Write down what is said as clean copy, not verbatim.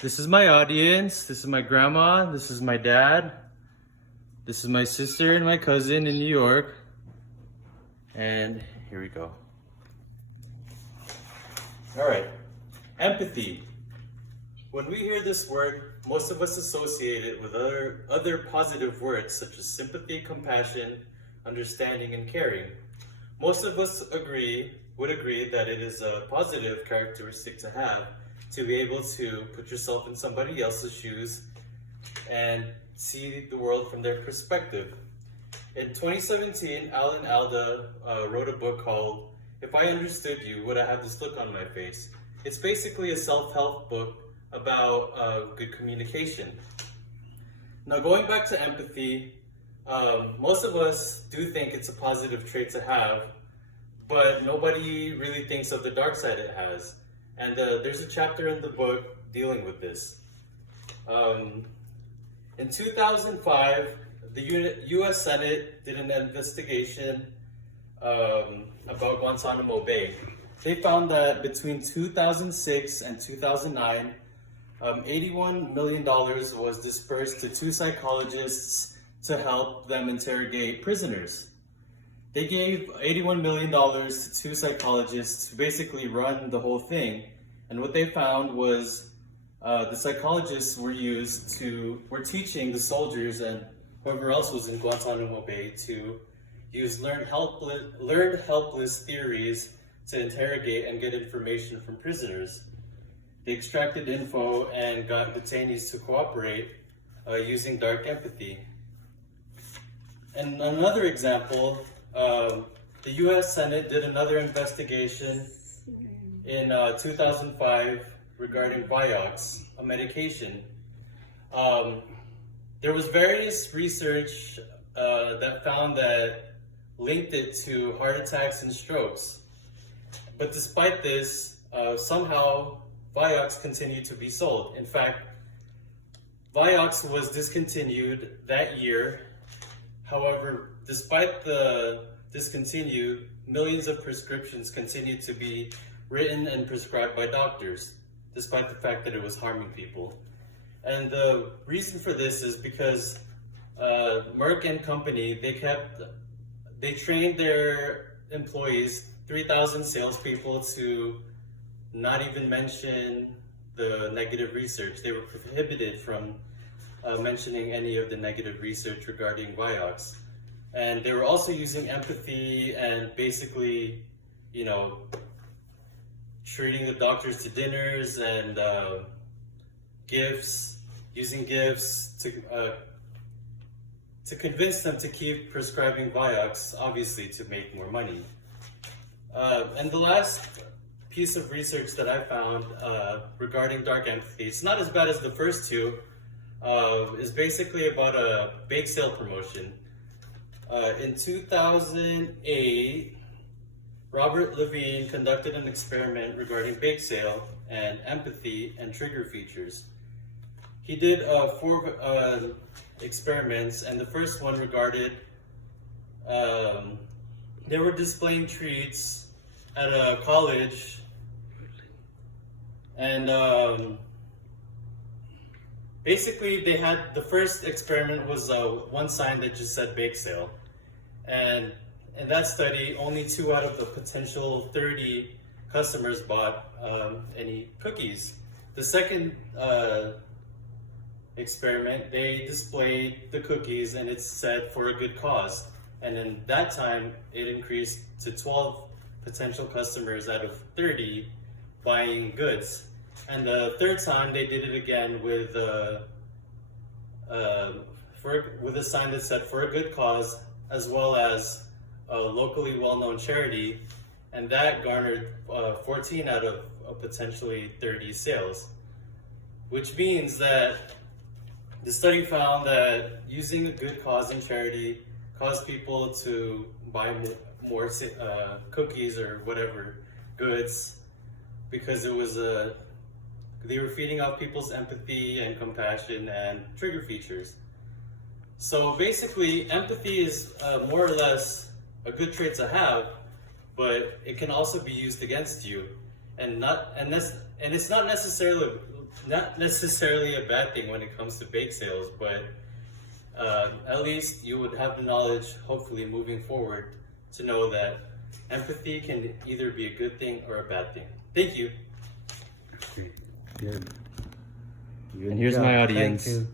This is my audience. This is my grandma. This is my dad. This is my sister and my cousin in New York. And here we go. All right, empathy. When we hear this word, most of us associate it with other positive words such as sympathy, compassion, understanding, and caring. Most of us would agree that it is a positive characteristic to have, to be able to put yourself in somebody else's shoes and see the world from their perspective. In 2017, Alan Alda wrote a book called If I Understood You, Would I Have This Look on My Face? It's basically a self-help book about good communication. Now, going back to empathy, most of us do think it's a positive trait to have, but nobody really thinks of the dark side it has. And there's a chapter in the book dealing with this. In 2005, the U.S. Senate did an investigation about Guantanamo Bay. They found that between 2006 and 2009, $81 million was dispersed to two psychologists to help them interrogate prisoners. They gave $81 million to two psychologists to basically run the whole thing. And what they found was the psychologists were teaching the soldiers and whoever else was in Guantanamo Bay to use learned helpless theories to interrogate and get information from prisoners. They extracted info and got detainees to cooperate using dark empathy. And another example, the U.S. Senate did another investigation in 2005 regarding Vioxx, a medication. There was various research that found that linked it to heart attacks and strokes. But despite this, somehow Vioxx continued to be sold. In fact, Vioxx was discontinued that year. However, despite the discontinue, millions of prescriptions continued to be written and prescribed by doctors, despite the fact that it was harming people. And the reason for this is because Merck and company, they trained their employees, 3,000 salespeople, to not even mention the negative research. They were prohibited from mentioning any of the negative research regarding Vioxx. And they were also using empathy and basically, treating the doctors to dinners and gifts, using gifts to convince them to keep prescribing Vioxx, obviously to make more money. And the last piece of research that I found regarding dark empathy, it's not as bad as the first two, is basically about a bake sale promotion. In 2008, Robert Levine conducted an experiment regarding bake sale and empathy and trigger features. He did 4 experiments, and the first one regarded, they were displaying treats at a college, and basically they had, the first experiment was one sign that just said bake sale. And in that study, only 2 out of the potential 30 customers bought any cookies. The second experiment, they displayed the cookies and it said for a good cause. And in that time, it increased to 12 potential customers out of 30 buying goods. And the third time, they did it again with a sign that said for a good cause, as well as a locally well-known charity, and that garnered 14 out of potentially 30 sales, which means that the study found that using a good cause and charity caused people to buy more cookies or whatever goods, because it was they were feeding off people's empathy and compassion and trigger features. So basically, empathy is more or less a good trait to have, but it can also be used against you, and it's not necessarily not necessarily a bad thing when it comes to bake sales, but at least you would have the knowledge, hopefully moving forward, to know that empathy can either be a good thing or a bad thing. Thank you. Good. And here's my audience. Thank you.